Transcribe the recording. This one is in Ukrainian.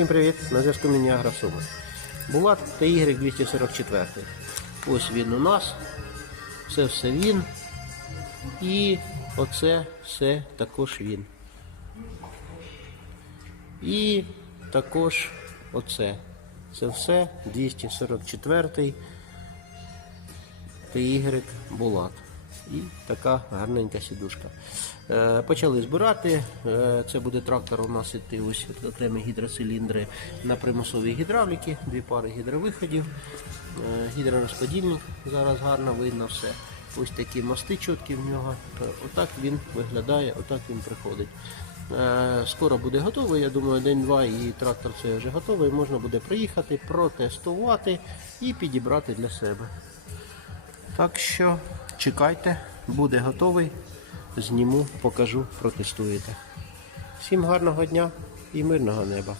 Всім привіт! На зв'язку мені Агросуми. Булат TY 244. Ось він у нас. Це все він. І оце все також він. І також оце. Це все 244 TY Булат. І така гарненька сідушка. Е, почали збирати. Е, це буде трактор у нас іти ось окремі гідроциліндри на примусовій гідравліки, дві пари гідровиходів, е, гідророзподільник. Зараз гарно видно все. Ось такі мости чіткі в нього. Отак він виглядає, отак він приходить. Скоро буде готовий, я думаю, день-два і трактор це вже готовий. Можна буде приїхати, протестувати і підібрати для себе. Так що чекайте, буде готовий. Зніму, покажу, протестуєте. Всім гарного дня і мирного неба.